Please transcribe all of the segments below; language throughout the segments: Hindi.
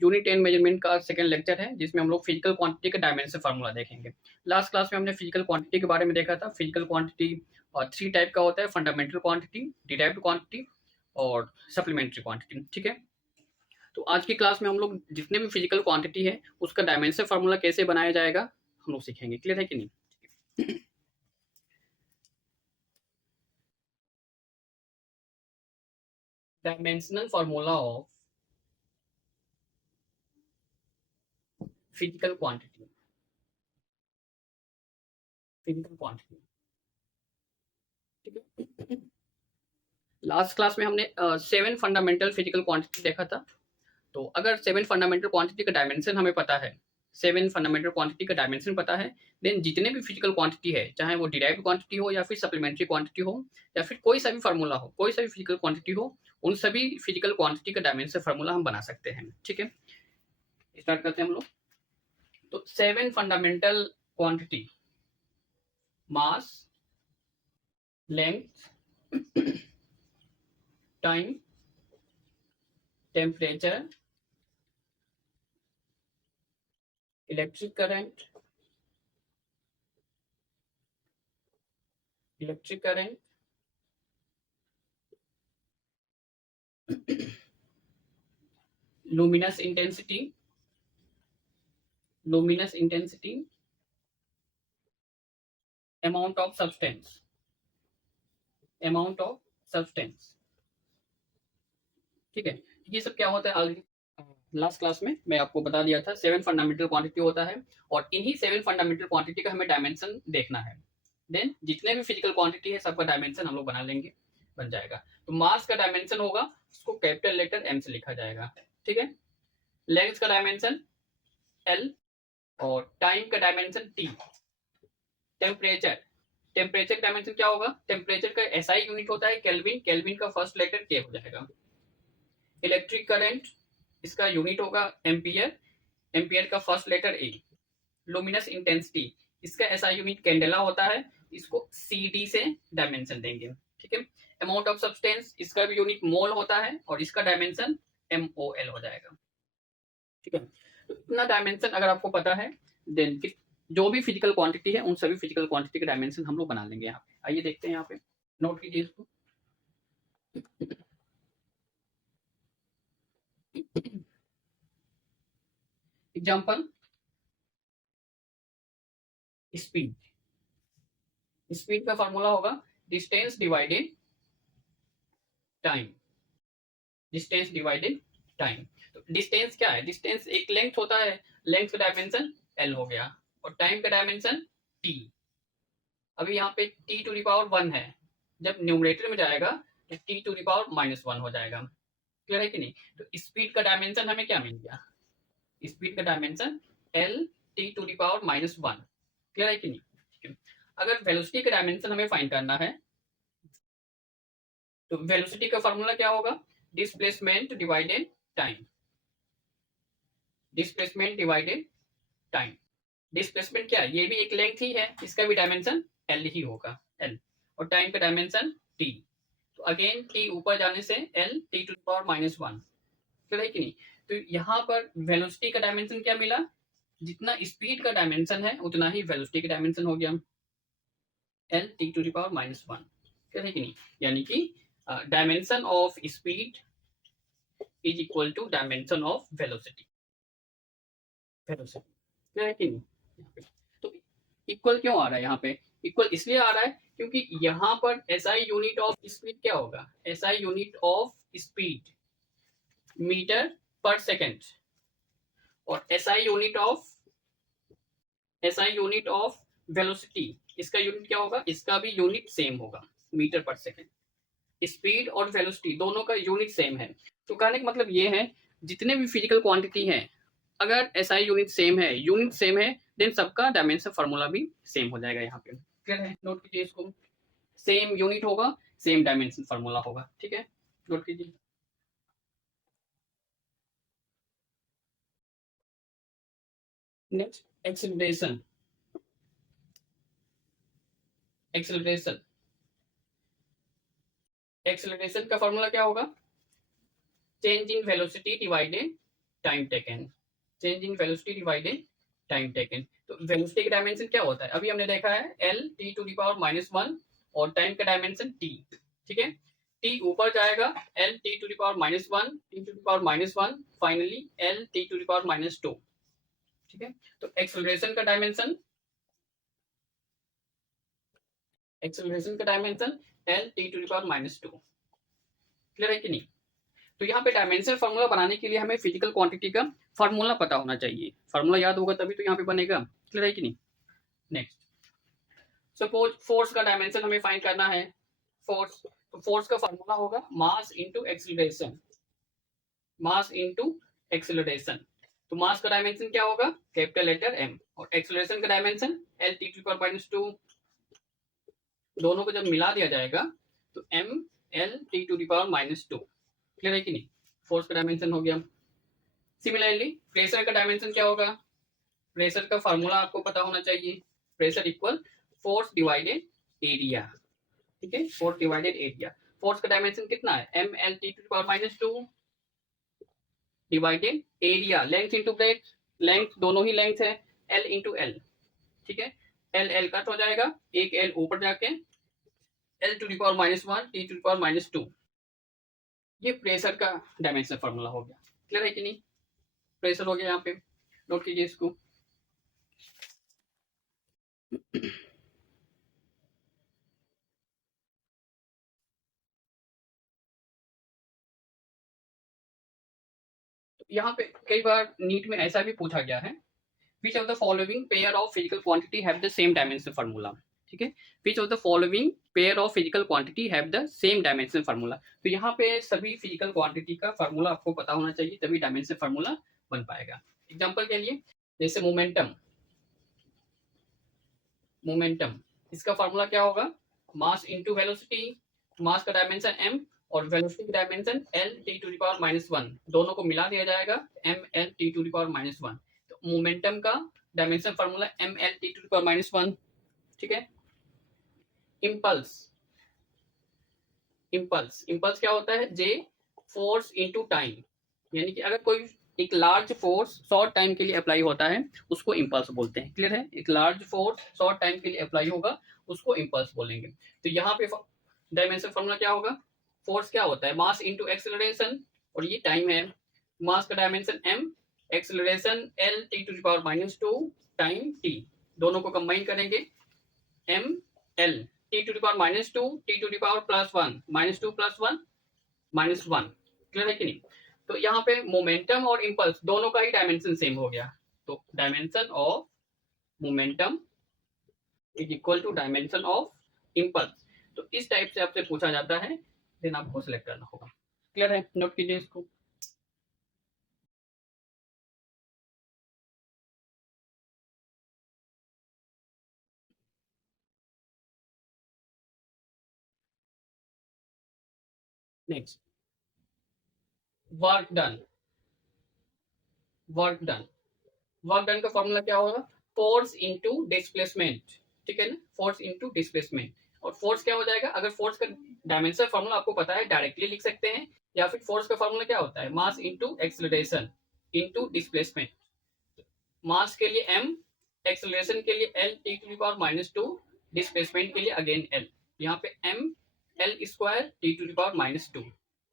यूनिट एंड मेजरमेंट का सेकंड लेक्चर है, जिसमें हम लोग फिजिकल क्वांटिटी का डायमेंशन फार्मूला देखेंगे। लास्ट क्लास में हमने फिजिकल क्वांटिटी के बारे में देखा था। फिजिकल क्वांटिटी और 3 टाइप का होता है, फंडामेंटल क्वांटिटी, डिराइव्ड क्वांटिटी और सप्लीमेंट्री क्वांटिटी। ठीक है, तो आज की क्लास में हम लोग जितने भी फिजिकल क्वांटिटी है उसका डायमेंशन फार्मूला कैसे बनाया जाएगा हम लोग सीखेंगे। क्लियर है कि नहीं? Dimensional formula of physical quantity. Physical quantity, ठीक है। लास्ट क्लास में हमने 7 फंडामेंटल फिजिकल क्वांटिटी देखा था। तो अगर 7 फंडामेंटल क्वांटिटी का डायमेंशन हमें पता है, 7 फंडामेंटल क्वांटिटी का डायमेंशन पता है, देन जितने भी फिजिकल क्वांटिटी है, चाहे वो डिराइव्ड क्वांटिटी हो या फिर सप्लीमेंट्री क्वांटिटी हो या फिर कोई सा भी फार्मूला हो, कोई सा भी फिजिकल क्वांटिटी हो, उन सभी फिजिकल क्वांटिटी का डायमेंशन फार्मूला हम बना सकते हैं। ठीक है, स्टार्ट करते हैं हम लोग। तो 7 fundamental quantity, mass, length, time, temperature, electric current, luminous intensity, amount of substance, ठीक है। ये सब क्या होता है, ऑलरेडी लास्ट क्लास में मैं आपको बता दिया था। 7 फंडामेंटल क्वांटिटी होता है और इन्हीं 7 फंडामेंटल क्वांटिटी का हमें डायमेंशन देखना है। देन जितने भी फिजिकल क्वांटिटी है सबका डायमेंशन हम लोग बना लेंगे, बन जाएगा। तो मास का डायमेंशन होगा, उसको कैपिटल लेटर एम से लिखा जाएगा। ठीक है, लेंथ का डायमेंशन एल और टाइम का डायमेंशन टी। टेम्परेचर डायमेंशन क्या होगा, टेम्परेचर का एसआई यूनिट होता है केल्विन, केल्विन का फर्स्ट लेटर के हो जाएगा। इलेक्ट्रिक करंट, इसका यूनिट होगा एम्पियर, एम्पियर का first letter A. Luminous intensity, इसका एसआई यूनिट कैंडेला होता है, इसको सीडी से डायमेंशन देंगे। ठीक है, अमाउंट ऑफ सब्सटेंस, इसका भी यूनिट मोल होता है और इसका डायमेंशन एमओएल हो जाएगा। ठीक है, तो इतना डायमेंशन अगर आपको पता है, देन जो भी फिजिकल क्वांटिटी है उन सभी फिजिकल क्वांटिटी के डायमेंशन हम लोग बना लेंगे। यहाँ पे आइए देखते हैं, यहाँ पे नोट कीजिए इसको। Example, speed. स्पीड का फॉर्मूला होगा distance divided time. Distance divided time. तो डिस्टेंस क्या है, डिस्टेंस एक लेंथ होता है, लेंथ का डायमेंशन एल हो गया और टाइम का डायमेंशन टी। अभी यहाँ पे टी टू द पावर 1 है, जब न्यूमरेटर में जाएगा तो टी टू द पावर -1 हो जाएगा। क्लियर है कि नहीं? तो स्पीड का डायमेंशन हमें क्या मिल गया, स्पीड का dimension L T to the power -1। Clear है कि नहीं? अगर वेलोसिटी का डायमेंशन हमें फाइंड करना है तो वेलोसिटी का फॉर्मूला क्या होगा, displacement divided time. Displacement divided time. Displacement क्या है, ये भी एक लेंथ ही है, इसका भी डायमेंशन एल ही होगा, एल, और टाइम का डायमेंशन टी। तो अगेन टी ऊपर जाने से L T to the power -1। Clear है कि नहीं? तो यहाँ पर वेलोसिटी का डायमेंशन क्या मिला, जितना स्पीड का डायमेंशन है उतना ही वेलोसिटी का डायमेंशन हो गया, L T to the power -1। Clear है कि नहीं? यानी कि dimension of speed is equal to dimension of velocity. Clear है कि नहीं? तो इक्वल क्यों आ रहा है यहाँ पे, इक्वल इसलिए आ रहा है क्योंकि यहाँ पर एसआई यूनिट ऑफ स्पीड क्या होगा, SI unit of speed metre पर सेकेंड, और एसआई यूनिट ऑफ वेलोसिटी, इसका यूनिट क्या होगा, इसका भी यूनिट सेम होगा, मीटर पर सेकेंड। स्पीड और वेलोसिटी दोनों का यूनिट सेम है। तो कहने का मतलब ये है, जितने भी फिजिकल क्वांटिटी है, अगर एसआई यूनिट सेम है, देन सबका डायमेंशन फार्मूला भी सेम हो जाएगा। यहाँ पे क्लियर है, नोट कीजिए इसको। सेम यूनिट होगा, सेम डायमेंशन फार्मूला होगा। ठीक है, नोट कीजिए। Next, acceleration. एक्सेलरेशन एक्सेलरेशन का फॉर्मूला क्या होगा, change in velocity divided time taken, change in velocity divided time taken. तो वेलोसिटी का डायमेंशन क्या होता है, अभी हमने देखा है L T to the power -1 और टाइम का डायमेंशन टी। ठीक है, टी ऊपर जाएगा L T to the power -1 T to the power -1 finally L T to the power -2। ठीक है, तो एक्सेलरेशन का dimension L T to the power -2। Clear है कि नहीं। तो यहाँ पे डायमेंशन फार्मूला बनाने के लिए हमें फिजिकल क्वांटिटी का फार्मूला पता होना चाहिए, फार्मूला याद होगा तभी तो यहाँ पे बनेगा। क्लियर है कि नहीं। नेक्स्ट, सपोज फोर्स का डायमेंशन हमें फाइंड करना है। फोर्स, तो फोर्स का फार्मूला होगा mass into acceleration, mass into acceleration. तो मास का डायमेंशन क्या होगा, कैपिटल लेटर एम, और एक्सीलरेशन का dimension L T to power -2। दोनों को जब मिला दिया जाएगा तो M L T to power -2। Clear है कि नहीं, फोर्स का डायमेंशन हो गया। सिमिलरली प्रेशर का डायमेंशन क्या होगा, प्रेशर का फार्मूला आपको पता होना चाहिए, pressure equal force divided area. ठीक है, फोर्स डिवाइडेड एरिया। फोर्स का डायमेंशन कितना है, M L T to power -2 divided area, length into breadth, length दोनों ही लेंथ है, एल इंटू एल। ठीक है, एल एल कट हो जाएगा, एक एल ऊपर जाके L to power -1 T to power -2। ये प्रेशर का डायमेंशन फार्मूला हो गया। क्लियर है कि नहीं, प्रेशर हो गया, यहाँ पे नोट कीजिए इसको। यहाँ पे कई बार नीट में ऐसा भी पूछा गया है, which of the following pair of physical quantity have the same dimension formula. ठीक है, which of the following pair of physical quantity have the same dimension formula. तो यहाँ पे सभी फिजिकल क्वांटिटी का फार्मूला आपको पता होना चाहिए, तभी डायमेंशन फार्मूला बन पाएगा। एग्जांपल के लिए जैसे मोमेंटम, मोमेंटम इसका फार्मूला क्या होगा, मास इनटू वेलोसिटी, मास का डायमेंशन m और वेलोसिटी का dimension l t to the power -1, दोनों को मिला दिया जाएगा m l t to the power -1। तो मोमेंटम का dimension formula m l t to the power -1। ठीक है, इम्पल्स, इम्पल्स, इम्पल्स क्या होता है, j फोर्स इनटू टाइम, यानी कि अगर कोई एक लार्ज फोर्स शॉर्ट टाइम के लिए अप्लाई होता है उसको इम्पल्स बोलते हैं। क्लियर है, एक लार्ज फोर्स शॉर्ट टाइम के लिए अप्लाई होगा उसको इम्पल्स बोलेंगे। तो यहाँ पे डायमेंशन फार्मूला क्या होगा, फोर्स क्या होता है, मास इनटू एक्सेलरेशन, और ये टाइम है, मास का dimension m, acceleration l t to the power -2 time t, दोनों को कंबाइन करेंगे m l t to the power -2 t to the power +1 -2 +1 -1। Clear है कि नहीं। तो यहाँ पे मोमेंटम और इंपल्स दोनों का ही डायमेंशन सेम हो गया, तो dimension of momentum is equal to dimension of impulse. तो इस टाइप से आपसे पूछा जाता है, देन आपको सिलेक्ट करना होगा। क्लियर है, नोट कीजिए इसको। Next, work done, work done, work done का फॉर्मूला क्या होगा, फोर्स इनटू डिस्प्लेसमेंट। ठीक है ना, फोर्स इनटू डिस्प्लेसमेंट। और फोर्स क्या हो जाएगा, अगर फोर्स का डायमेंशन फॉर्मूला आपको पता है डायरेक्टली लिख सकते हैं, या फिर फोर्स का फॉर्मूला क्या होता है, mass into acceleration into displacement. Mass के लिए m, एक्सेलरेशन के लिए l t to the power -2, displacement के लिए अगेन l, यहाँ पे m l square t to the power -2।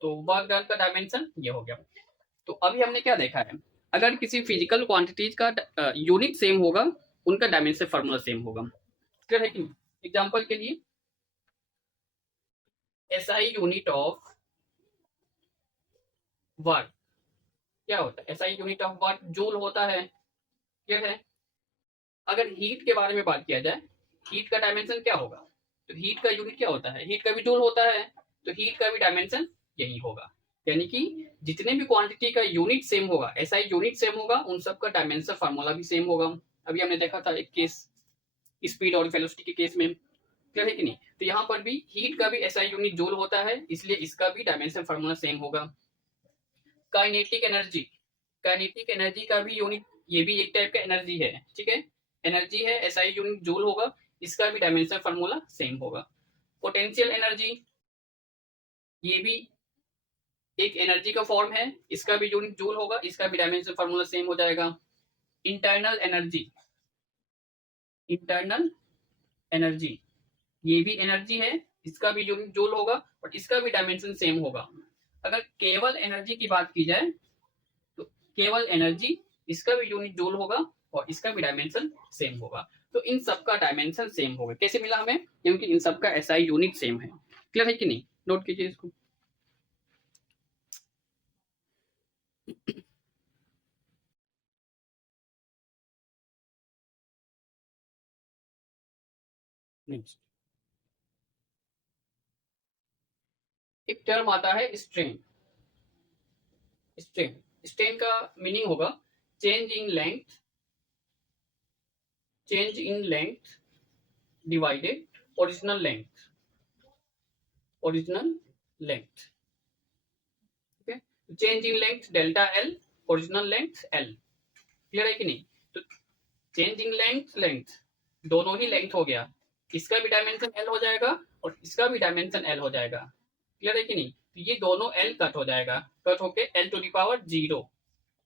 तो वर्क डन का डायमेंशन ये हो गया। तो अभी हमने क्या देखा है, अगर किसी फिजिकल क्वांटिटीज का यूनिट सेम होगा उनका डायमेंशन फार्मूला सेम होगा। क्लियर है कि, एग्जांपल के लिए SI यूनिट ऑफ वर्क क्या होता है, SI unit of work joule होता है। क्लियर है, अगर हीट के बारे में बात किया जाए, हीट का डायमेंशन क्या होगा, तो हीट का यूनिट क्या होता है, हीट का भी जूल होता है, तो हीट का भी डायमेंशन यही होगा। यानी कि जितने भी क्वांटिटी का यूनिट सेम होगा, SI यूनिट सेम होगा, उन सब का डायमेंशन फार्मूला भी सेम होगा। अभी हमने देखा था एक केस स्पीड और वेलोसिटी के केस में। क्लियर है कि नहीं, तो यहाँ पर भी हीट का भी SI यूनिट जूल होता है, इसलिए इसका भी डायमेंशन फार्मूला सेम होगा। काइनेटिक एनर्जी, काइनेटिक एनर्जी का भी यूनिट, ये भी एक टाइप का एनर्जी है। ठीक है, एनर्जी है, SI यूनिट जूल होगा, इसका भी डायमेंशन फार्मूला सेम होगा। पोटेंशियल एनर्जी, ये भी एक एनर्जी का फॉर्म है, इसका भी यूनिट जूल होगा, इसका भी डायमेंशन फार्मूला सेम हो जाएगा। इंटरनल एनर्जी, इंटरनल एनर्जी, ये भी एनर्जी है, इसका भी यूनिट जूल होगा और इसका भी डायमेंशन सेम होगा। अगर केवल एनर्जी की बात की जाए तो केवल एनर्जी, इसका भी यूनिट जूल होगा और इसका भी डायमेंशन सेम होगा। तो इन सबका डायमेंशन सेम होगा। कैसे मिला हमें? क्योंकि इन सबका एसआई यूनिट सेम है। क्लियर है कि नहीं? नोट कीजिए इसको। नेक्स्ट एक टर्म आता है स्ट्रेन। स्ट्रेन, स्ट्रेन का मीनिंग होगा change in length, change in length divided original length, original length. ठीक है, change in length delta L, original length L. Clear है कि नहीं? तो चेंज इन लेंथ, लेंथ दोनों ही लेंथ हो गया, इसका भी डायमेंशन एल हो जाएगा और इसका भी डायमेंशन एल हो जाएगा। क्लियर है कि नहीं? तो ये दोनों एल कट हो जाएगा, कट होके L to the power zero,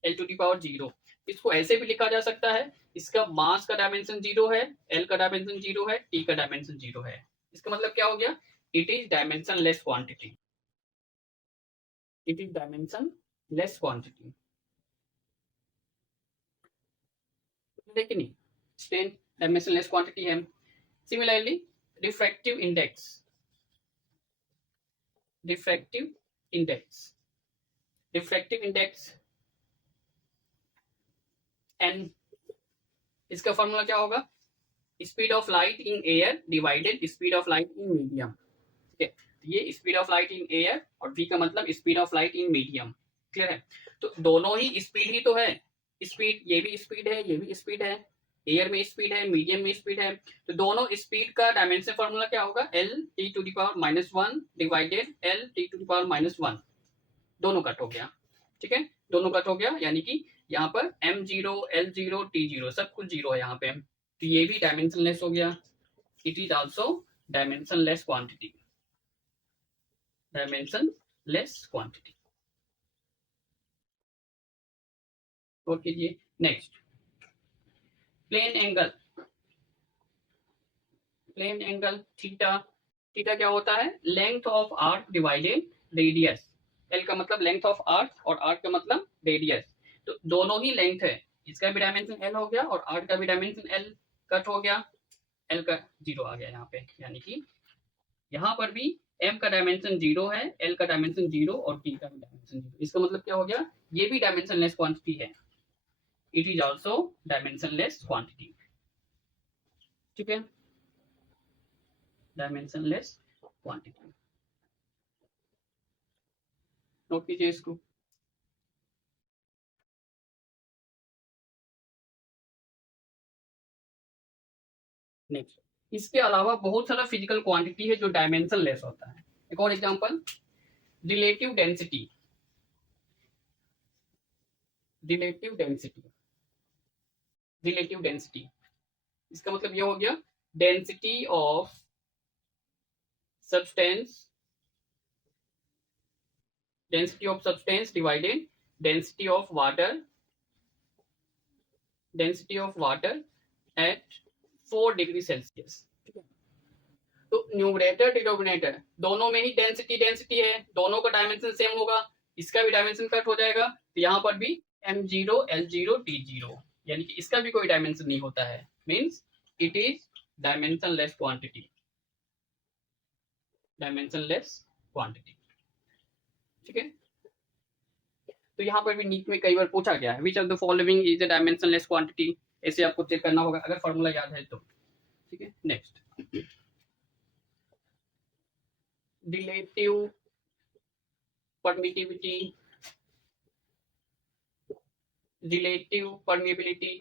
L to the power zero. इसको ऐसे भी लिखा जा सकता है, इसका मास का डायमेंशन जीरो है, एल का डायमेंशन जीरो है, टी का डायमेंशन जीरो है। इसका मतलब क्या हो गया? It is dimensionless quantity, it is dimensionless quantity. नहीं, स्ट्रेन डायमेंशन लेस क्वांटिटी है। Similarly refractive index, refractive index, refractive index N, इसका फॉर्मूला क्या होगा? Speed of light in air divided speed of light in medium. ठीक है, ये speed of light in air और v का मतलब speed of light in medium. Clear है? तो दोनों ही स्पीड ही तो है, स्पीड, ये भी स्पीड है, ये भी स्पीड है, एयर में स्पीड है, मीडियम में स्पीड है। तो दोनों स्पीड का डायमेंशन फॉर्मूला क्या होगा? L T to the power minus one divided L T to the power minus one. दोनों कट हो गया। ठीक है, दोनों कट हो गया, यानी कि यहाँ पर M zero, L zero, T zero, सब कुछ जीरो है यहाँ पे। तो ये भी डायमेंशन लेस हो गया। It is also dimensionless quantity, dimensionless quantity. Note कीजिए। Next plane angle, plane angle theta. Theta क्या होता है? Length of arc divided radius. L का मतलब लेंथ ऑफ आर्क और आर्क का मतलब रेडियस। तो दोनों ही लेंथ है, इसका भी डायमेंशन एल हो गया और आर्क का भी डायमेंशन एल, कट हो गया, एल का जीरो आ गया यहाँ पे। यानी कि यहाँ पर भी एम का डायमेंशन जीरो है, एल का डायमेंशन जीरो और टी का भी डायमेंशन जीरो। इसका मतलब क्या हो गया? ये भी डायमेंशन लेस क्वांटिटी है। It is also dimensionless quantity. ठीक है, डायमेंशन लेस क्वांटिटी। नोट कीजिए इसको। नेक्स्ट, इसके अलावा बहुत सारा फिजिकल क्वांटिटी है जो डायमेंशन लेस होता है। एक और example, relative density, relative density, relative density. इसका मतलब ये हो गया density of substance, density of substance divided density of water, density of water at 4 degree Celsius. तो न्यूमरेटर डिनोमिनेटर दोनों में ही डेंसिटी डेंसिटी है, दोनों का डायमेंशन सेम होगा, इसका भी डायमेंशन कट हो जाएगा। तो यहाँ पर भी M zero, L zero, T zero, यानी कि इसका भी कोई डायमेंशन नहीं होता है। Means it is dimensionless quantity, dimensionless quantity. ठीक है, तो यहाँ पर भी नीट में कई बार पूछा गया है which of the following is the dimension less quantity. ऐसे आपको चेक करना होगा अगर फॉर्मूला याद है तो। ठीक है, next relative permittivity, relative permeability,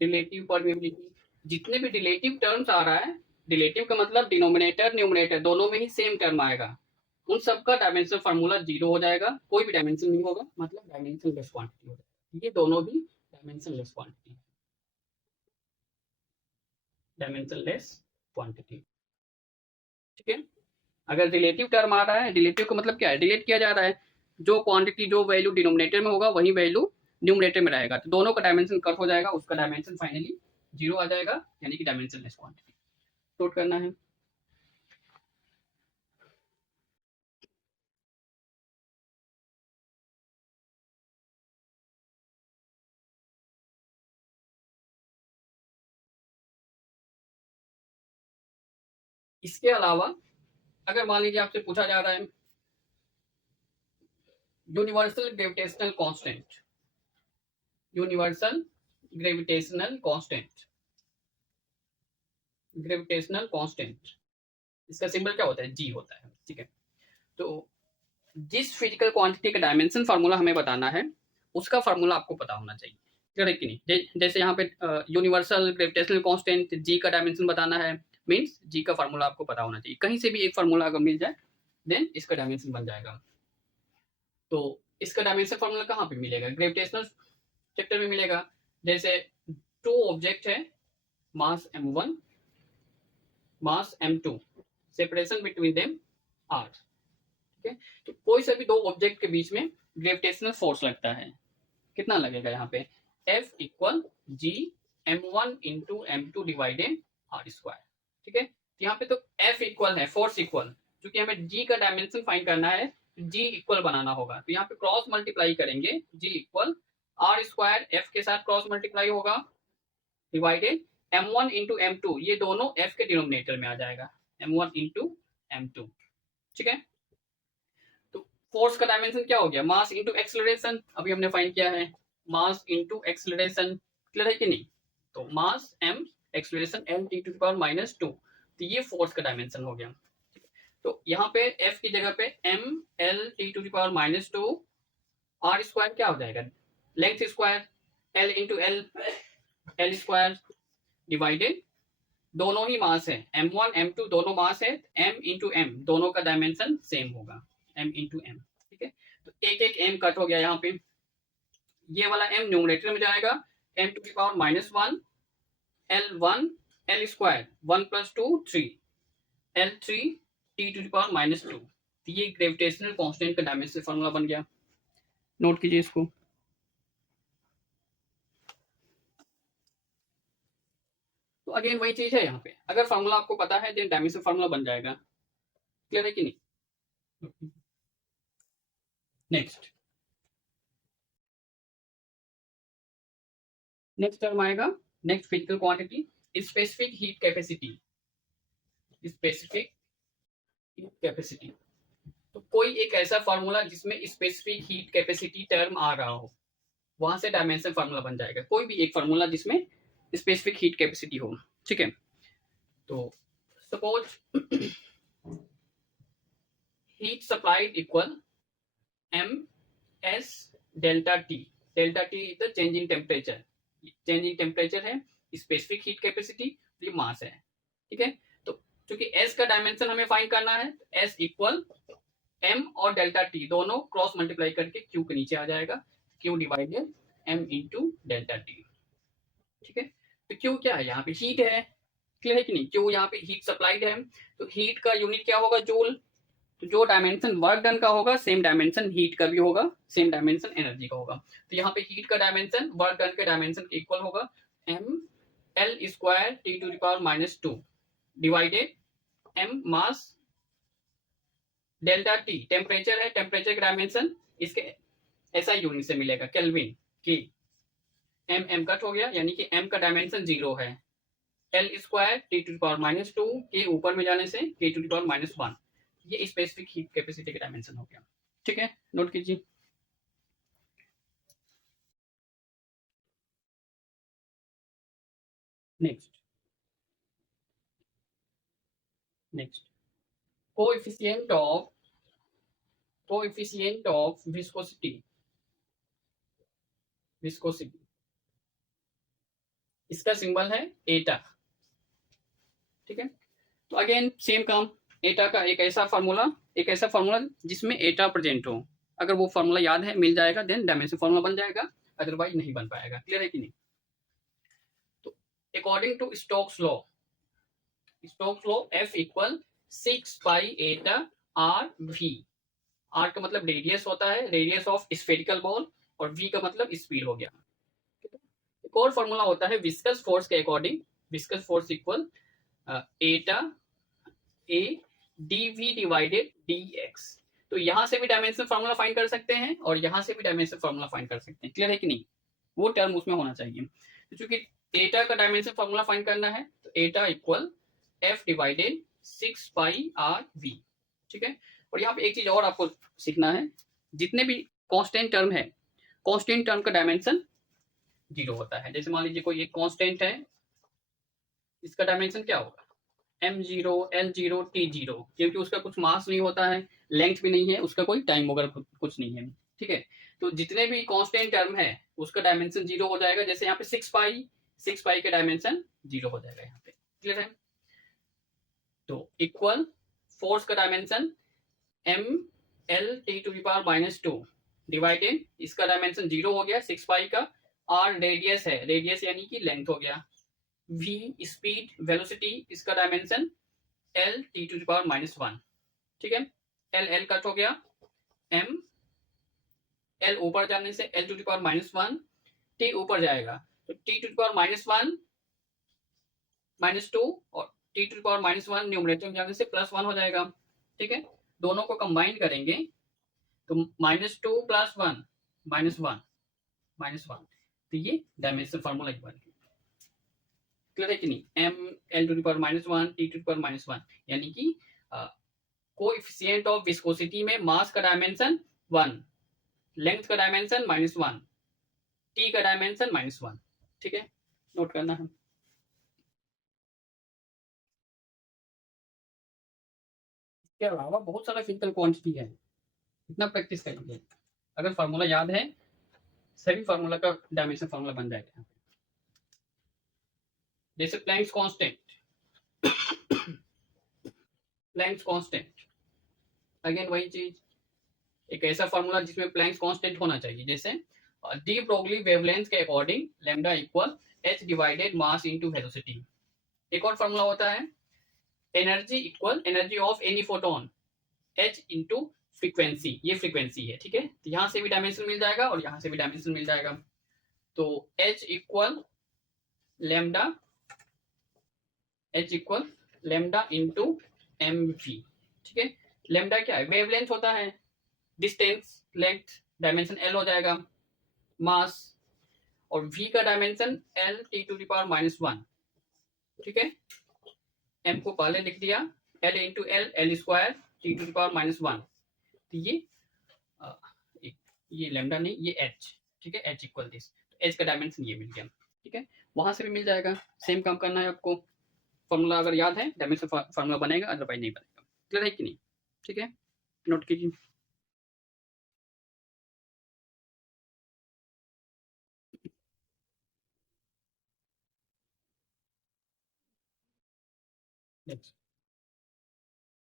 relative permeability. जितने भी रिलेटिव टर्म्स आ रहा है, रिलेटिव का मतलब डिनोमिनेटर न्यूमरेटर दोनों में ही सेम टर्म आएगा, उन सबका डायमेंशन फार्मूला जीरो हो जाएगा, कोई भी डायमेंशन नहीं होगा, मतलब डायमेंशन लेस क्वांटिटी हो जाएगा। ये दोनों भी dimension less quantity, dimensionless quantity. ठीक है, अगर रिलेटिव टर्म आ रहा है, रिलेटिव का मतलब क्या है, रिलेट किया जा रहा है, जो क्वांटिटी जो वैल्यू डिनोमिनेटर में होगा वही वैल्यू न्यूमरेटर में रहेगा, तो दोनों का डायमेंशन कट हो जाएगा, उसका डायमेंशन फाइनली 0 आ जाएगा, यानी कि डायमेंशन लेस क्वांटिटी नोट करना है। इसके अलावा अगर मान लीजिए आपसे पूछा जा रहा है universal gravitational constant, universal gravitational constant, gravitational constant, इसका सिंबल क्या होता है, जी होता है, ठीक है। तो जिस फिजिकल क्वांटिटी का डायमेंशन फार्मूला हमें बताना है उसका फार्मूला आपको पता होना चाहिए, क्लियर है कि नहीं। जैसे यहाँ पे यूनिवर्सल ग्रेविटेशनल कांस्टेंट जी का डायमेंशन बताना है, मींस जी का फार्मूला आपको पता होना चाहिए, कहीं से भी एक फार्मूला अगर मिल जाए देन इसका डायमेंशन बन जाएगा। तो इसका डायमेंशन फार्मूला कहाँ पे मिलेगा, ग्रेविटेशनल चैप्टर में मिलेगा। जैसे टू ऑब्जेक्ट है, मास m1, मास m2, separation between them r, ठीक है। तो कोई सा भी दो ऑब्जेक्ट के बीच में ग्रेविटेशनल फोर्स लगता है, कितना लगेगा यहाँ पे, F इक्वल जी m1 into m2 divided r square, ठीक है। यहाँ पे तो F इक्वल है, फोर्स इक्वल, क्योंकि हमें G का डायमेंशन फाइंड करना है, G इक्वल बनाना होगा, तो यहाँ पे क्रॉस मल्टीप्लाई करेंगे, G equal r square F के साथ क्रॉस मल्टीप्लाई होगा डिवाइडेड m1 इंटू m2, ये दोनों F के डिनोमिनेटर में आ जाएगा, m1 इंटू m2, ठीक है। तो फोर्स का डायमेंशन क्या हो गया, मास इंटू एक्सेलरेशन, अभी हमने फाइंड किया है, मास इंटू एक्सेलरेशन, क्लियर है कि नहीं। तो mass m, acceleration m T to the power -2, तो ये फोर्स का डायमेंशन हो गया। तो यहाँ पे f की जगह पे m l T to the power -2, r square क्या हो जाएगा, length square, l into l square divided, दोनों ही मास है, m1 m2 दोनों मास है, m इंटू m दोनों का डायमेंशन सेम होगा, m इंटू m, ठीक है। तो एक एक m कट हो गया, यहाँ पे ये वाला m न्यूमरेटर में जाएगा, m to the power -1 l1 l square 1 + 2 3 l3 t to the power -2, तो ये ग्रेविटेशनल कांस्टेंट का डायमेंशन फार्मूला बन गया, नोट कीजिए इसको। तो अगेन वही चीज है, यहाँ पे अगर फार्मूला आपको पता है देन डायमेंशन फार्मूला बन जाएगा, क्लियर है कि नहीं। नेक्स्ट टर्म आएगा, next physical quantity, specific heat capacity, specific heat capacity. तो कोई एक ऐसा फार्मूला जिसमें स्पेसिफिक हीट कैपेसिटी टर्म आ रहा हो, वहां से डायमेंशन फार्मूला बन जाएगा, कोई भी एक फार्मूला जिसमें स्पेसिफिक हीट कैपेसिटी हो, ठीक है। तो suppose heat supplied equal m s delta t, delta t is the change in temperature, change in temperature है, स्पेसिफिक हीट कैपेसिटी ये मास है, ठीक है। तो क्योंकि s का डायमेंशन हमें फाइंड करना है, s इक्वल m और डेल्टा t दोनों क्रॉस मल्टीप्लाई करके q के नीचे आ जाएगा, q divided m into delta t, ठीक है। तो q क्या है, यहाँ पे हीट है, क्लियर है कि नहीं, q यहाँ पे हीट सप्लाइड है, तो हीट का यूनिट क्या होगा, जूल, तो जो डायमेंशन वर्क डन का होगा सेम डायमेंशन हीट का भी होगा, सेम डायमेंशन एनर्जी का होगा। तो यहाँ पे हीट का डायमेंशन वर्क डन के डायमेंशन के इक्वल होगा, m l square T to the power -2 divided m mass delta t, temperature है, टेम्परेचर का डायमेंशन इसके ऐसा यूनिट से मिलेगा, केल्विन की, m कट हो गया, यानी कि m का डायमेंशन 0 है, l square T to the power -2 के ऊपर में जाने से k टू द पावर -1, ये स्पेसिफिक हीट कैपेसिटी का डायमेंशन हो गया, ठीक है, नोट कीजिए। नेक्स्ट कोएफिशिएंट ऑफ विस्कोसिटी, इसका सिंबल है एटा, ठीक है। तो अगेन सेम काम, एटा का एक ऐसा फार्मूला जिसमें एटा प्रेजेंट हो, अगर वो फार्मूला याद है मिल जाएगा देन डायमेंशन फार्मूला बन जाएगा, अदरवाइज नहीं बन पाएगा, क्लियर है कि नहीं। तो according to Stokes law F equal 6 pi eta R V. R का मतलब रेडियस होता है, रेडियस ऑफ स्फेरिकल बॉल, और वी का मतलब स्पीड हो गया। एक और फॉर्मूला होता है विस्कस फोर्स के according, viscous force equal eta A D V divided D X. तो यहां से भी डायमेंशन फॉर्मूला फाइंड कर सकते हैं और यहां से भी डायमेंशन फॉर्मूला फाइंड कर सकते हैं। क्लियर है कि नहीं? वो टर्म उसमें होना चाहिए। तो चूंकि एटा का डायमेंशन फॉर्मूला फाइंड करना है तो eta equal F divided 6 pi R V. ठीक है। और यहाँ पे एक चीज और आपको सीखना है, जितने भी कांस्टेंट टर्म है, कांस्टेंट टर्म का डायमेंशन 0 होता है। जैसे मान लीजिए कोई एक कांस्टेंट है, इसका डायमेंशन क्या होगा? m0 l0 t0, क्योंकि उसका कुछ मास नहीं होता है, लेंथ भी नहीं है, उसका कोई टाइम वगैरह कुछ नहीं है। ठीक है। तो जितने भी कांस्टेंट टर्म है उसका डायमेंशन 0 हो जाएगा। जैसे यहाँ पे 6 पाई का डायमेंशन 0 हो जाएगा यहाँ पे। क्लियर है? तो इक्वल फोर्स का dimension m l t to the power -2 divided, इसका डायमेंशन 0 हो गया 6 पाई का, r रेडियस है, रेडियस यानी कि लेंथ हो गया, v स्पीड वेलोसिटी, इसका dimension l t to the power -1। ठीक है। l l कट हो गया, m l ऊपर जाने से l to the power -1, t ऊपर जाएगा तो t टू द पावर -1 -2 और t to the power -1 numerator में जाने से +1 हो जाएगा। ठीक है। दोनों को कंबाइन करेंगे तो -2 + 1 -1 -1, तो ये डायमेंशन फॉर्मूला बन गया। क्लियर है कि नहीं? m l to the power -1 t to the power -1, यानी कि कोएफिशिएंट ऑफ विस्कोसिटी में मास का डायमेंशन 1, लेंथ का डायमेंशन -1, t का डायमेंशन -1। ठीक है, नोट करना है। इसके अलावा बहुत सारा फिजिकल क्वांटिटी है, इतना प्रैक्टिस करेंगे। अगर फार्मूला याद है, सभी फार्मूला का डायमेंशन फार्मूला बन जाएगा। जैसे Planck's constant, Planck's constant again वही चीज, एक ऐसा फार्मूला जिसमें प्लैंक्स कांस्टेंट होना चाहिए। जैसे डी ब्रोगली वेवलेंथ के according lambda equal h divided mass into velocity. एक और फार्मूला होता है energy equal energy of any photon h into frequency, ये फ्रीक्वेंसी है। ठीक है। तो यहां से भी डायमेंशन मिल जाएगा और यहां से भी डायमेंशन मिल जाएगा। तो h इक्वल लैम्डा इंटू एम वी। ठीक है। लैम्डा क्या है? वेवलेंथ होता है, डिस्टेंस, लेंथ, डायमेंशन l हो जाएगा, मास, और v का dimension l t to the power -1। ठीक है। m को पहले लिख दिया l into l square t to the power -1। तो ये लैम्डा नहीं, ये h। ठीक है, h इक्वल दिस, h का डायमेंशन ये मिल गया। ठीक है, वहां से भी मिल जाएगा। सेम काम करना है आपको, फॉर्मूला अगर याद है डायमेंशन फॉर्मूला बनेगा, अदरवाइज नहीं बनेगा। क्लियर है कि नहीं? ठीक है, नोट कीजिए।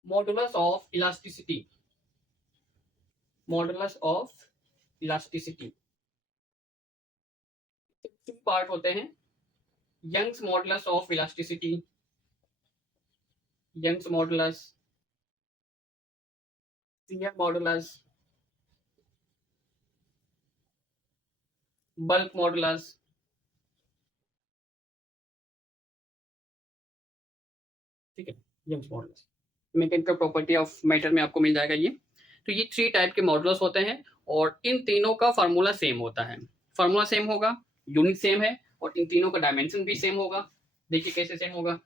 Modulus of elasticity, modulus of elasticity two part होते हैं। Young's modulus of elasticity, Young's modulus, shear modulus, bulk modulus. ठीक है, Young's modulus mechanical property of matter में आपको मिल जाएगा ये। तो ये 3 टाइप के मॉडुलस होते हैं और इन तीनों का फार्मूला सेम होता है। फार्मूला सेम होगा, यूनिट सेम है, और इन तीनों का डायमेंशन भी सेम होगा। देखिए कैसे सेम होगा।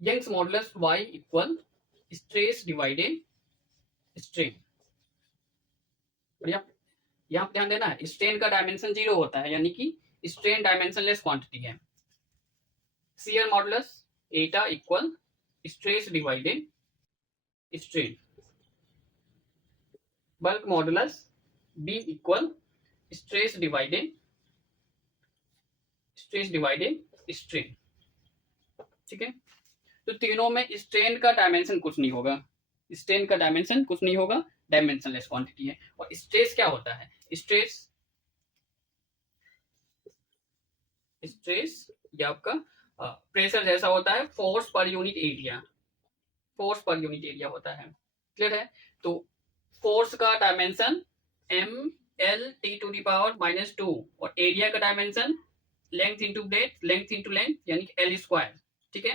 Young's modulus y equal stress divided strain. बढ़िया, यहाँ पे ध्यान देना है, स्ट्रेन का डायमेंशन 0 होता है, यानी कि स्ट्रेन डायमेंशनलेस क्वांटिटी है। शियर मॉडुलस एटा equal stress divided strain. Bulk modulus b equal stress divided strain. ठीक है। तो तीनों में स्ट्रेन का डायमेंशन कुछ नहीं होगा, स्ट्रेन का डायमेंशन कुछ नहीं होगा, डायमेंशनलेस क्वांटिटी है। और स्ट्रेस क्या होता है? स्ट्रेस ये आपका प्रेशर जैसा होता है, फोर्स पर यूनिट एरिया। फोर्स पर यूनिट एरिया होता है। क्लियर है? तो फोर्स का dimension M L T to the power -2 और एरिया का dimension length into breadth, length into length यानी कि एल स्क्वायर। ठीक है,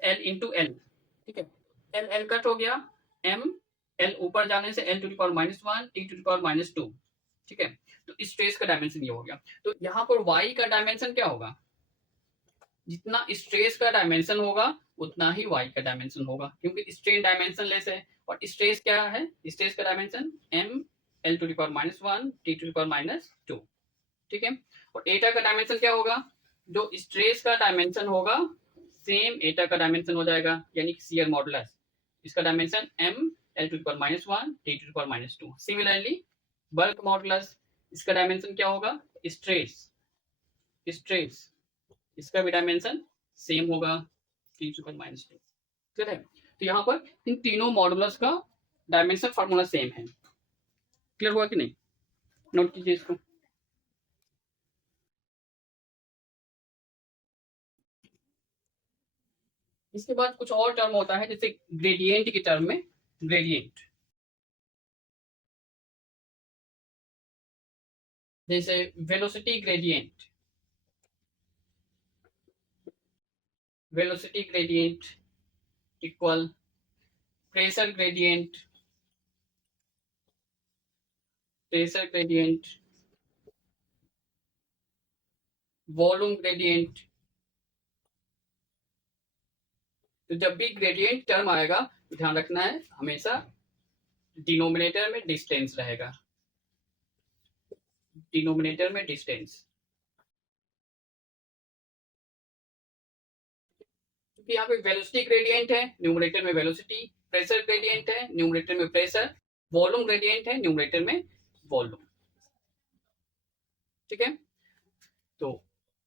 एल इंटू एल। ठीक है, एल एल कट हो गया, एम एल ऊपर जाने से L to the power -1 T to the power -2। ठीक है, तो स्ट्रेस का डायमेंशन ये हो गया। तो यहाँ पर वाई का डायमेंशन क्या होगा? जितना स्ट्रेस का डायमेंशन होगा उतना ही वाई का डायमेंशन होगा, क्योंकि स्ट्रेन डायमेंशन लेस है और स्ट्रेस क्या है? स्ट्रेस का dimension M L to the power -1 T to the power -2। ठीक है, और एटा का डायमेंशन क्या होगा? जो स्ट्रेस का डायमेंशन होगा सेम एटा का डायमेंशन हो जाएगा, यानी कि शियर मॉडुलस। इसका dimension M L to the power -1 T to the power -2। Similarly bulk modulus, इसका डायमेंशन क्या होगा? स्ट्रेस, स्ट्रेस इसका भी डायमेंशन सेम होगा टी टू दी पावर -2। ठीक है, तो यहाँ पर इन तीनों मॉडुलस का डायमेंशन फार्मूला सेम है। क्लियर हुआ कि नहीं? नोट कीजिए इसको। इसके बाद कुछ और टर्म होता है, जैसे ग्रेडियंट की टर्म में, ग्रेडियंट जैसे velocity gradient, velocity gradient equal pressure gradient, pressure gradient, volume gradient. तो जब भी ग्रेडियंट टर्म आएगा तो ध्यान रखना है हमेशा डिनोमिनेटर में डिस्टेंस रहेगा, डिनोमिनेटर में डिस्टेंस। क्योंकि यहाँ पे वेलोसिटी ग्रेडियंट है, न्यूमरेटर में वेलोसिटी, प्रेशर ग्रेडियंट है, न्यूमरेटर में प्रेशर, वॉल्यूम ग्रेडियंट है, न्यूमरेटर में वॉल्यूम। ठीक है, तो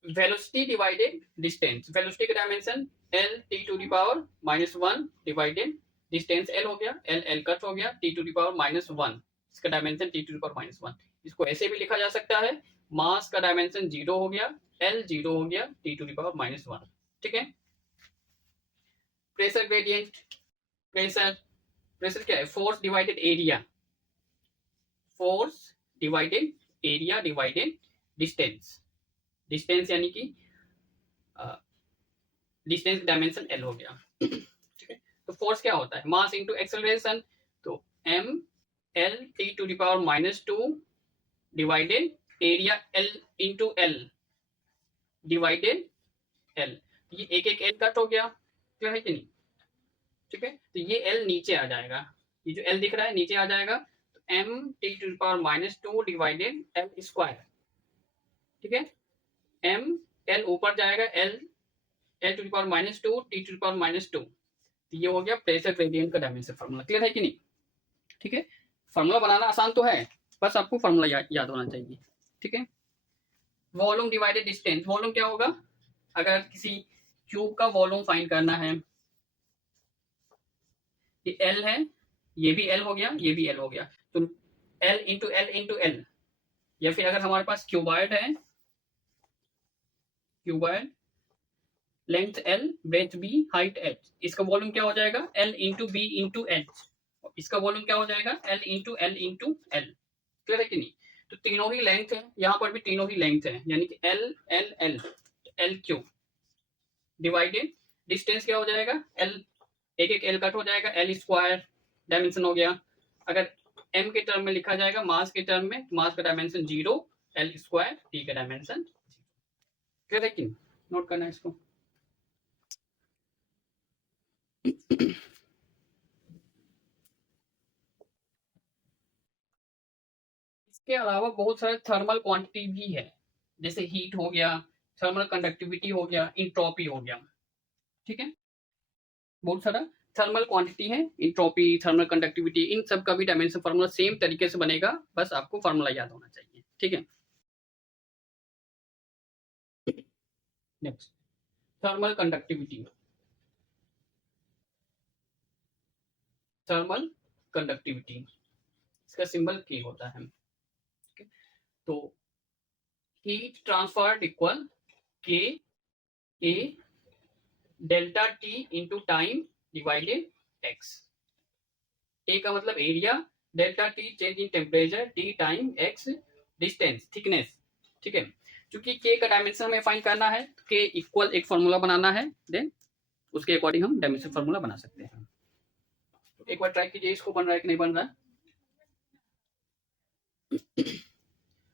वेलोसिटी डिवाइडेड डिस्टेंस, वेलोसिटी का dimension L T to the power -1 divided distance L हो गया, एल एल कट हो गया, टी टू दी पावर -1, इसका dimension T to the power -1। इसको ऐसे भी लिखा जा सकता है, मास का डायमेंशन 0 हो गया, एल 0 हो गया, टी टू दी पावर -1। ठीक है, प्रेशर ग्रेडियंट, प्रेशर, प्रेशर क्या है? Force divided area, force divided area divided distance, distance यानी कि डिस्टेंस डायमेंशन एल हो गया। ठीक है, तो फोर्स क्या होता है? मास इंटू एक्सेलरेशन, तो M L T to the power -2 divided area L into L divided L. ये एक एक एल कट हो गया, क्लियर है कि नहीं? ठीक है, तो ये एल नीचे आ जाएगा, ये जो एल दिख रहा है नीचे आ जाएगा, तो M T to the power -2 divided L square. ठीक है, एम एल ऊपर जाएगा, L L to the power -2 T to the power -2। ये हो गया प्रेशर ग्रेडियंट का डायमेंशन फार्मूला। क्लियर है कि नहीं? ठीक है, फार्मूला बनाना आसान तो है, बस आपको फार्मूला याद होना चाहिए। ठीक है, वॉल्यूम डिवाइडेड डिस्टेंस, वॉल्यूम क्या होगा? अगर किसी क्यूब का वॉल्यूम फाइंड करना है, ये एल है, ये भी एल हो गया, ये भी एल हो गया, तो L into L into L. या फिर अगर हमारे पास क्यूबॉइड है, cuboid, length L, breadth B, height H, इसका वॉल्यूम क्या हो जाएगा? L into B into H. इसका वॉल्यूम क्या हो जाएगा? L into L into L. Clear है कि नहीं? तो तीनों ही लेंथ है, यहाँ पर भी तीनों ही लेंथ है, यानी कि L L L, L cube divided distance क्या हो जाएगा? एल, एक एक एल कट हो जाएगा, एल स्क्वायर डायमेंशन हो गया। अगर एम के टर्म में लिखा जाएगा, मास के टर्म में, मास का डायमेंशन 0, एल स्क्वायर, टी का डायमेंशन। क्लियर है कि नहीं? नोट करना है इसको। इसके अलावा बहुत सारे थर्मल क्वांटिटी भी है, जैसे हीट हो गया, थर्मल कंडक्टिविटी हो गया, इंट्रोपी हो गया। ठीक है, बहुत सारा थर्मल क्वांटिटी है, इंट्रोपी, थर्मल कंडक्टिविटी, इन सब का भी डायमेंशन फार्मूला सेम तरीके से बनेगा, बस आपको फार्मूला याद होना चाहिए। ठीक है, next thermal conductivity, thermal conductivity, इसका सिंबल के होता है। तो heat transfer equal K A delta T into time divided x. A का मतलब area, delta T change in temperature, T time, x distance thickness. ठीक है, क्योंकि के का डायमेंशन हमें फाइंड करना है, के इक्वल एक फॉर्मूला बनाना है, देन उसके अकॉर्डिंग हम डायमेंशन फॉर्मूला बना सकते हैं। तो एक बार ट्राई कीजिए इसको, बन रहा है कि नहीं बन रहा है।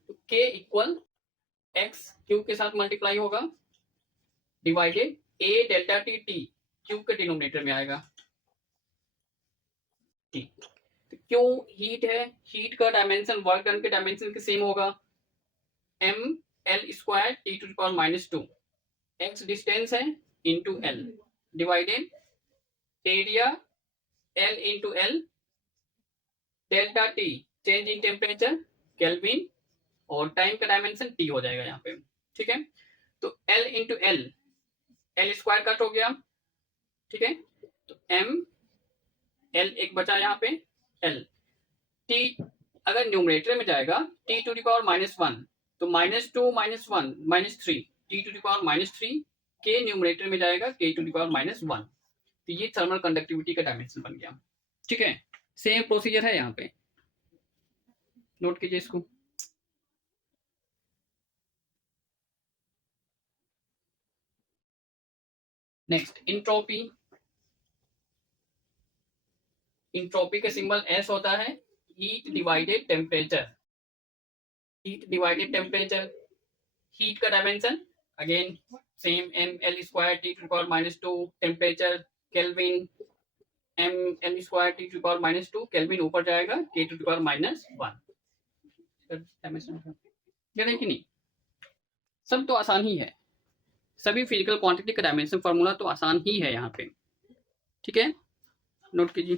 तो के इक्वल एक्स क्यूब के साथ मल्टीप्लाई होगा divided a delta T, T cube के डिनोमिनेटर में आएगा टी। तो क्यों हीट है, हीट का डायमेंशन वर्क डन के डायमेंशन के सेम होगा, M L square T to the power -2, X distance है into L divided area L into L, delta T change in temperature kelvin, और टाइम का डायमेंशन टी हो जाएगा यहाँ पे। ठीक है, तो L into L, L square cut हो गया। ठीक है, तो एम एल एक बचा यहाँ पे एल, टी अगर न्यूमरेटर में जाएगा टी टू द पावर -1, तो -2 -1 -3, टी टू द पावर -3, के न्यूमरेटर में जाएगा के टू द पावर -1। तो ये थर्मल कंडक्टिविटी का डायमेंशन बन गया। ठीक है, सेम प्रोसीजर है यहाँ पे, नोट कीजिए इसको। Next entropy. इंट्रोपी का सिंबल एस होता है, heat divided temperature, heat divided temperature. Heat का dimension again same, M L square T to power -2, temperature kelvin, M L square T to power -2, kelvin ऊपर जाएगा के टू पावर -1। डायमेंशन कि नहीं, सब तो आसान ही है, सभी फिजिकल क्वांटिटी का डायमेंशन फॉर्मूला तो आसान ही है यहाँ पे। ठीक है, नोट कीजिए।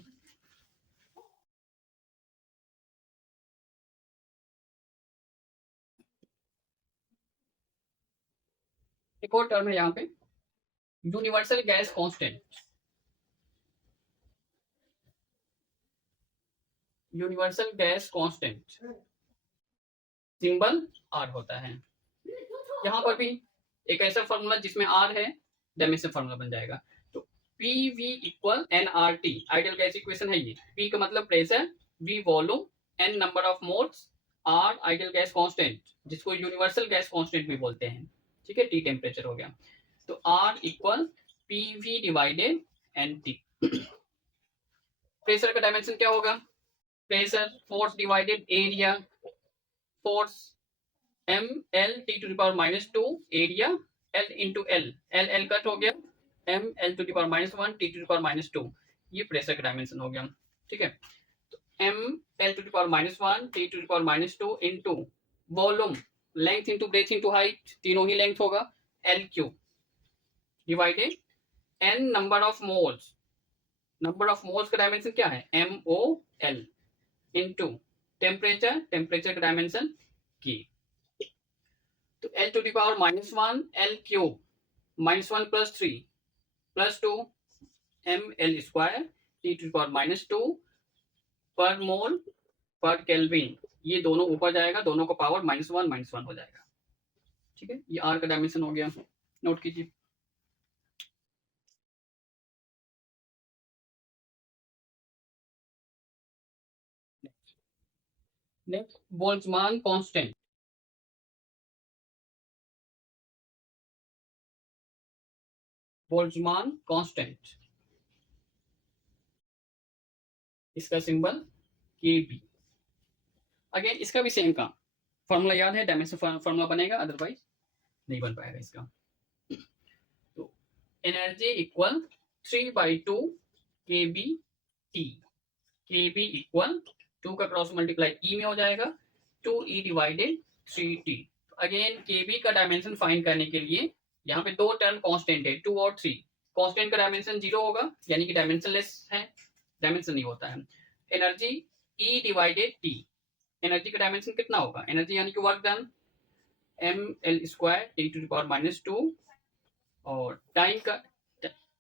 एक और टर्म है यहाँ पे, universal gas constant. Universal gas constant symbol R होता है। यहाँ पर भी एक ऐसा फॉर्मूला जिसमें आर है, डायमेंशन फॉर्मूला बन जाएगा। तो P V equal N R T, ideal gas equation है ये। पी का मतलब pressure, V volume, N number of moles, R ideal gas constant जिसको यूनिवर्सल गैस कांस्टेंट भी बोलते हैं। ठीक है, टी टेम्परेचर हो गया। तो R equal P V divided N T. Pressure का डायमेंशन क्या होगा, pressure force divided area, force M L T to the power -2, area L into L, L L cut हो गया, M L to the power -1 T to the power -2, ये प्रेशर का डायमेंशन हो गया। ठीक है, तो M L to the power -1 T to the power -2 into volume, length into breadth into height, तीनों ही लेंथ होगा, L cube divided N number of moles, number of moles का डायमेंशन क्या है, M O L, into temperature, temperature का डायमेंशन की। तो L to the power -1 L cube, -1 + 3 + 2 M L square T to the power -2 पर मोल पर केल्विन, ये दोनों ऊपर जाएगा, दोनों का पावर -1 -1 हो जाएगा। ठीक है, ये आर का डायमेंशन हो गया, नोट कीजिए। Next Boltzmann constant. Boltzmann constant, इसका सिंबल के बी। अगेन इसका भी सेम काम, फॉर्मूला याद है, डायमेंशन फॉर्मूला बनेगा, अदरवाइज नहीं बन पाएगा इसका। तो एनर्जी इक्वल 3/2 के बी टी, के बी इक्वल 2 का क्रॉस मल्टीप्लाई ई में हो जाएगा, 2e डिवाइडेड 3t। अगेन के बी का डायमेंशन फाइंड करने के लिए यहाँ पे दो टर्म कांस्टेंट है, 2 और 3। कांस्टेंट का डायमेंशन 0 होगा, यानी कि डायमेंशन लेस है, डायमेंशन नहीं होता है। Energy E divided T, energy का डायमेंशन कितना होगा, एनर्जी यानी कि work done, M L square T to the power -2, और टाइम का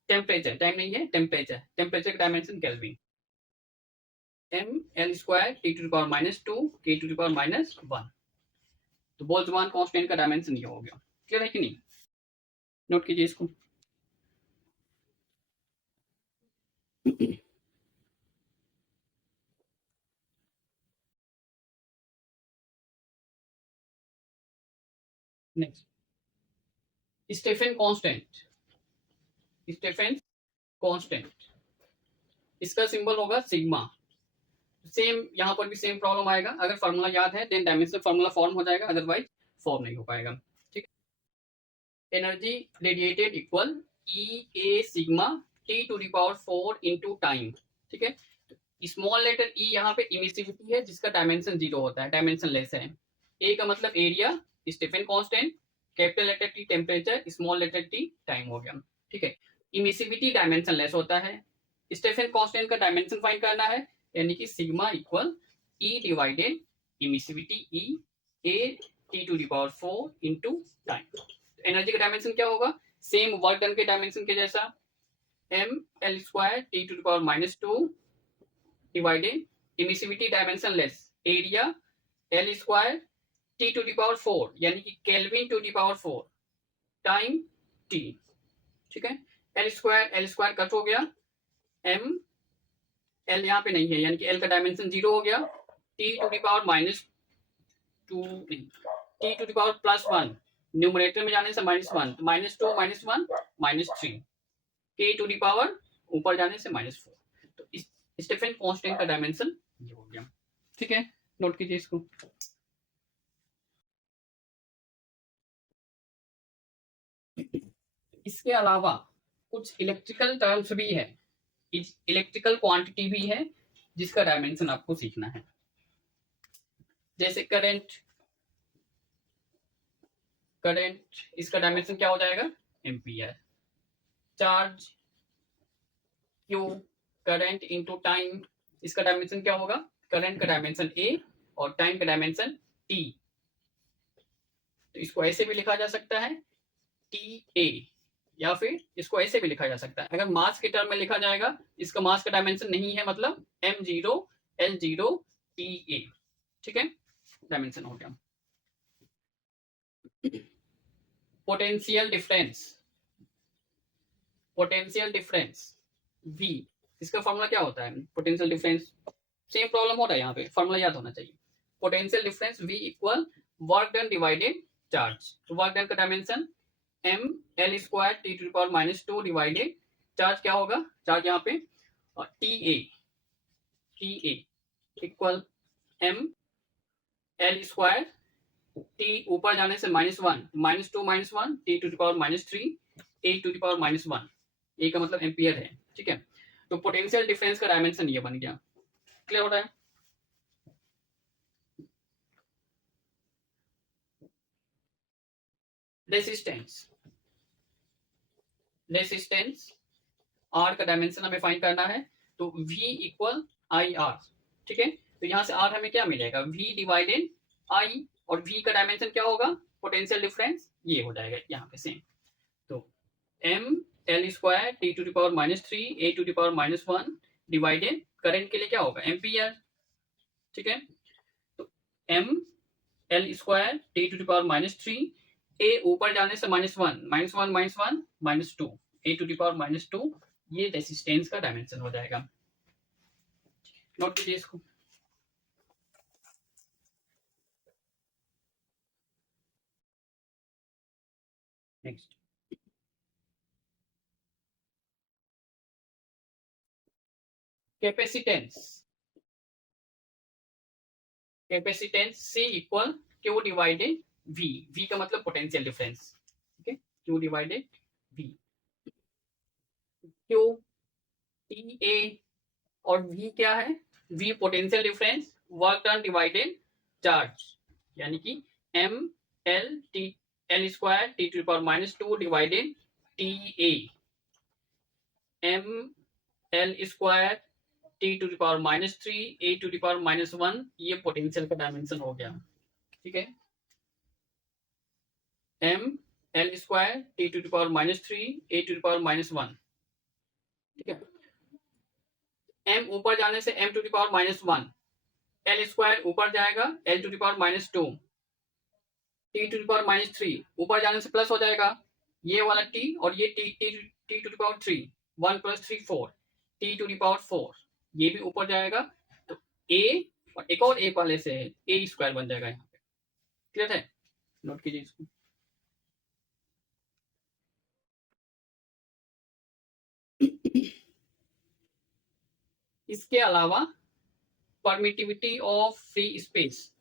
टेम्परेचर, टाइम नहीं है टेम्परेचर, टेम्परेचर का dimension kelvin, M L square T to the power -2 के टू द पावर -1। तो बोल्ट्जमान कांस्टेंट का डायमेंशन ये हो गया। क्लियर है कि नहीं, नोट कीजिए इसको। Next, Stefan constant. Stefan constant, इसका सिंबल होगा सिग्मा। सेम यहाँ पर भी सेम प्रॉब्लम आएगा, अगर फार्मूला याद है देन डायमेंशनल फार्मूला फॉर्म हो जाएगा, अदरवाइज फॉर्म नहीं हो पाएगा। ठीक, energy radiated equal E A sigma T to the power 4 into time. ठीक है, स्मॉल लेटर ई यहाँ पे इमिसिविटी है जिसका डायमेंशन 0 होता है, डायमेंशन लेस है। ए का मतलब area, Stefan constant, capital letter T temperature, small letter T time हो गया। ठीक है, इमिसिविटी डायमेंशन लेस होता है, स्टेफन कांस्टेंट का डायमेंशन फाइंड करना है, यानी कि sigma equal E divided emissivity E A T to the power 4 into time. Energy का डायमेंशन क्या होगा, सेम वर्क डन के डायमेंशन के जैसा, M L square T to the power -2 divided emissivity dimension less area L square T to the power 4 यानी कि kelvin to the power 4 time T. ठीक है, एल स्क्वायर कट हो गया, एम एल यहाँ पे नहीं है यानी कि एल का डायमेंशन 0 हो गया, T to the power -2 T to the power +1 numerator में जाने से -1 तो -2 -1 -3 के टू द पावर ऊपर जाने से -4। तो इस स्टेफन कांस्टेंट का डायमेंशन ये हो गया। ठीक है, नोट कीजिए इसको। इसके अलावा कुछ इलेक्ट्रिकल टर्म्स भी है, इलेक्ट्रिकल क्वांटिटी भी है जिसका डायमेंशन आपको सीखना है, जैसे करंट। करंट इसका डायमेंशन क्या हो जाएगा, ampere. Charge Q, current into time, इसका डायमेंशन क्या होगा, करंट का डायमेंशन ए और टाइम का डायमेंशन टी। तो इसको ऐसे भी लिखा जा सकता है टी ए, या फिर इसको ऐसे भी लिखा जा सकता है, अगर मास के टर्म में लिखा जाएगा, इसका मास का डायमेंशन नहीं है मतलब m0 l0 ta। ठीक है, डायमेंशन हो गया। Potential difference, potential difference v, इसका फॉर्मूला क्या होता है, पोटेंशियल डिफरेंस सेम प्रॉब्लम हो रहा है यहाँ पे, फॉर्मूला याद होना चाहिए। Potential difference v equal work done divided charge. तो वर्क डन का dimension M L square T to power -2 divided charge क्या होगा, चार्ज यहाँ पे T A equal M L square T ऊपर जाने से -1 -2 -1 T to power -3 A to power -1, A का मतलब एम्पियर है। ठीक है, तो पोटेंशियल डिफरेंस का डायमेंशन ये बन गया। क्लियर हो रहा है। रेसिस्टेंस, रेसिस्टेंस आर का डायमेंशन हमें फाइंड करना है, तो V इक्वल आई आर। ठीक है, तो यहां से आर हमें क्या मिलेगा, V डिवाइडेड आई, और V का डायमेंशन क्या होगा, पोटेंशियल डिफरेंस ये हो जाएगा यहाँ पे सेम। तो M L square T to the power -3 A to the power -1 divided current के लिए क्या होगा, एम्पियर। ठीक है, तो M L square T to the power -3 A ऊपर जाने से -1 -2 ए टू द पावर -2, ये रेसिस्टेंस का डायमेंशन हो जाएगा। नोट कीजिए इसको। Next, capacitance, capacitance C equal Q divided V, V का मतलब पोटेंशियल डिफरेंस। ठीक है, Q divided V, Q T A और V क्या है, V potential difference, work done divided charge, यानी कि M L T L square T to power -2 divided T A, M L square T to power -3 A to power -1, ये पोटेंशियल का डायमेंशन हो गया। ठीक है, M L square T to power -3 A to power -1। ठीक है, m ऊपर जाने से m to the power -1, L square ऊपर जाएगा l to the power -2, t to the power -3 ऊपर जाने से प्लस हो जाएगा ये वाला t और ये t to the power 3, 1 + 3 4, T to the power 4, ये भी ऊपर जाएगा तो ए और एक और ए पहले से है, ए स्क्वायर बन जाएगा यहाँ पे। क्लियर है, नोट कीजिए इसको। इसके अलावा permittivity of free space,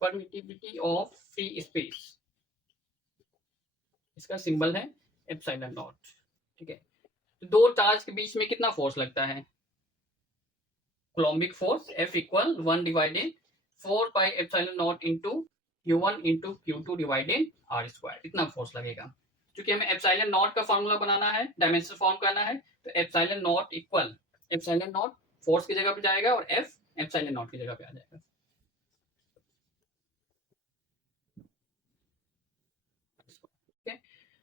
permittivity of free space, इसका सिंबल है एप्सिलॉन नॉट। ठीक है, तो दो चार्ज के बीच में कितना फोर्स लगता है? Coulombic force F equal 1 divided 4 pi epsilon not into Q1 into Q2 divided R square, इतना फोर्स लगेगा। क्योंकि हमें एप्सिलॉन नॉट का फॉर्मूला बनाना है, डायमेंशन फॉर्म करना है, तो epsilon not equal epsilon not force की जगह पे जाएगा और F एप्सिलॉन नॉट की जगह पे आ जाएगा।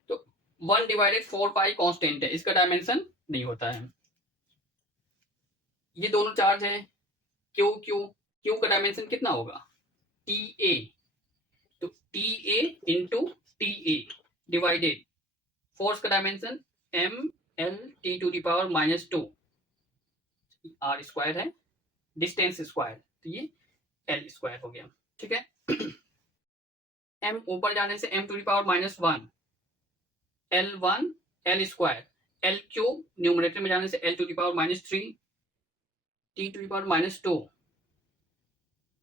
तो 1 डिवाइडेड 4 पाई कांस्टेंट है, इसका डायमेंशन नहीं होता है। ये दोनों चार्ज है क्यू क्यू, क्यू का डायमेंशन कितना होगा? टी ए, तो T A into T A divided force का dimension M L T to the power -2 R square है, डिस्टेंस स्क्वायर, तो ये एल स्क्वायर हो गया। ठीक है, एम ऊपर जाने से M to the power -1 L1 L square, L cube numerator में जाने से L to the power -3 T to the power -2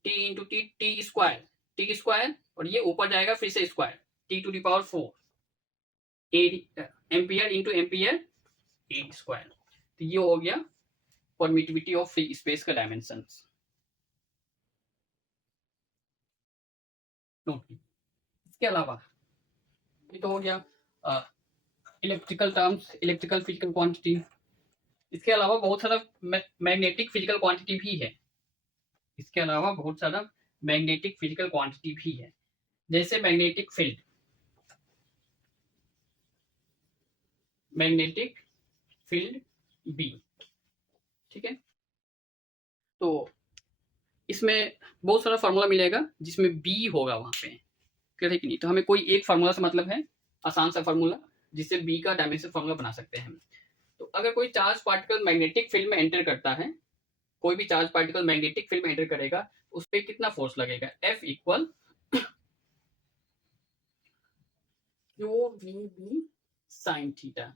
T into T, T square, और ये ऊपर जाएगा फिर से square, T to the power 4 ampere into ampere 8 square. तो ये हो गया परमिटिविटी ऑफ फ्री स्पेस का डायमेंशन। इसके अलावा ये तो हो गया electrical terms, electrical physical quantity. इसके अलावा बहुत सारा मैग्नेटिक फिजिकल क्वांटिटी भी है, इसके अलावा बहुत सारा मैग्नेटिक फिजिकल क्वांटिटी भी है, जैसे magnetic field, magnetic field B. ठीक है, तो इसमें बहुत सारा फार्मूला मिलेगा जिसमें बी होगा वहां पे। क्लियर है कि नहीं? तो हमें कोई एक फार्मूला से मतलब है, आसान सा फार्मूला जिससे बी का डायमेंशन फार्मूला बना सकते हैं। तो अगर कोई चार्ज पार्टिकल मैग्नेटिक फील्ड में एंटर करता है, कोई भी चार्ज पार्टिकल मैग्नेटिक फील्ड में एंटर करेगा, उस पर कितना फोर्स लगेगा? F equal QVB sine theta,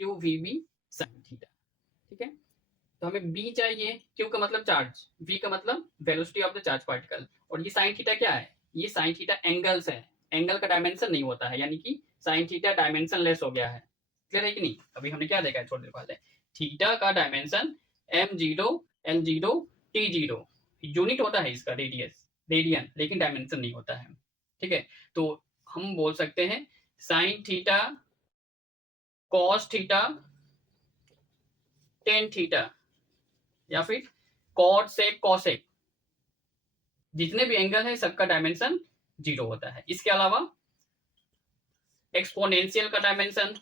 QVB sine theta. ठीक है, तो हमें B चाहिए, Q का मतलब चार्ज, V का मतलब velocity of the charge particle, और ये साइन थीटा क्या है? ये साइन थीटा एंगल्स है, एंगल का डायमेंशन नहीं होता है, यानी कि साइन थीटा डायमेंशन लेस हो गया है। क्लियर है कि नहीं? अभी हमने क्या देखा है थोड़ी देर पहले, थीटा का dimension m0 l0 t0, unit होता है इसका रेडियस, रेडियन, लेकिन डायमेंशन नहीं होता है। ठीक है, तो हम बोल सकते हैं sine theta, cos theta, tan theta, या फिर कॉट सेक कॉसेक, जितने भी एंगल है सबका डायमेंशन 0 होता है। इसके अलावा एक्सपोनेंशियल का डायमेंशन,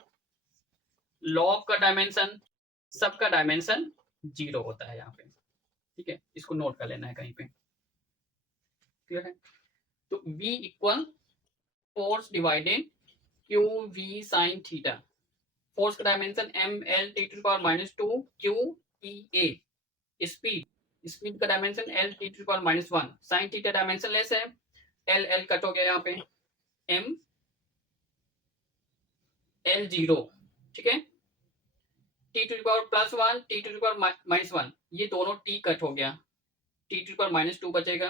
लॉग का डायमेंशन, सबका डायमेंशन 0 होता है यहाँ पे। ठीक है, इसको नोट कर लेना है कहीं पे। क्लियर है? तो V equal force divided Q V sine theta, force का dimension M L T to power -2 Q E A, speed, speed का dimension L T to power -1, sine theta dimensionless है, एल एल कट हो गया यहाँ पे, एम L0। ठीक है, T to power +1 T to power -1, ये दोनों टी कट हो गया, टी टू पावर -2 बचेगा,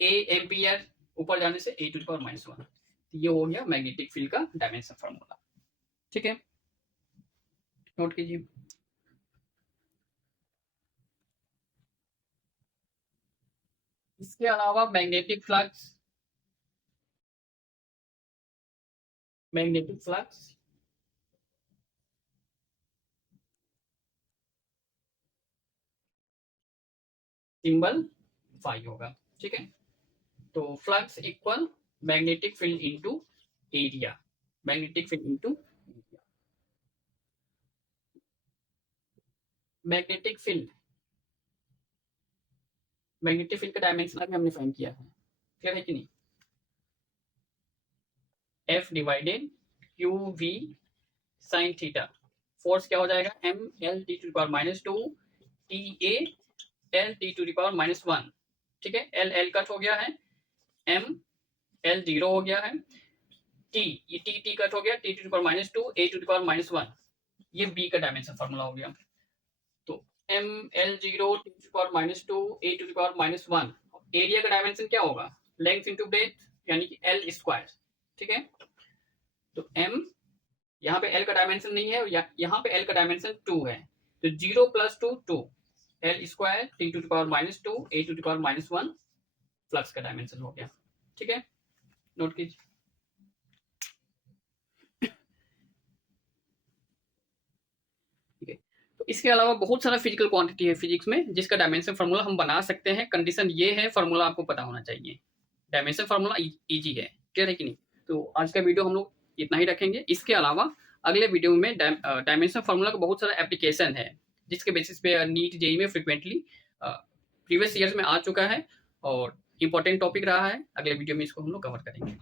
ए एम्पियर ऊपर जाने से ए टू पावर -1। ये हो गया मैग्नेटिक फील्ड का डायमेंशन फार्मूला। ठीक है, नोट कीजिए। इसके अलावा magnetic flux, magnetic flux symbol phi होगा। ठीक है, तो flux equal magnetic field into area, magnetic field into area. Magnetic field, magnetic field का डायमेंशन अभी हमने फाइंड किया है। क्लियर है कि नहीं? F divided Q V sine theta, force क्या हो जाएगा, M L T to the power minus two T A L T to the power minus one. ठीक है, एल एल कट हो गया है, एम एल जीरो हो गया है, टी ये टी टी कट हो गया, T to the power minus two A to the power minus one, ये बी का डायमेंशन फॉर्मूला हो गया। तो M L zero T to the power minus two A to the power minus one, area का डायमेंशन क्या होगा, लेंथ इंटू ब्रेथ यानी कि एल स्क्वायर। ठीक है, तो एम यहाँ पे एल का डायमेंशन नहीं है, यहाँ पे एल का डायमेंशन टू है, तो zero plus two two, L square T to the power minus two A to the power minus one flux का डायमेंशन हो गया। ठीक है, नोट कीजिए। ठीक है, तो इसके अलावा बहुत सारा फिजिकल क्वांटिटी है फिजिक्स में जिसका डायमेंशन फार्मूला हम बना सकते हैं। कंडीशन ये है, फार्मूला आपको पता होना चाहिए, डायमेंशन फार्मूला इजी है। क्लियर है कि नहीं? तो आज का वीडियो हम लोग इतना ही रखेंगे। इसके अलावा अगले वीडियो में डायमेंशन फार्मूला का बहुत सारा एप्लीकेशन है जिसके बेसिस पे नीट जेई में फ्रिक्वेंटली प्रीवियस ईयर्स में आ चुका है और इंपॉर्टेंट टॉपिक रहा है। अगले वीडियो में इसको हम लोग कवर करेंगे।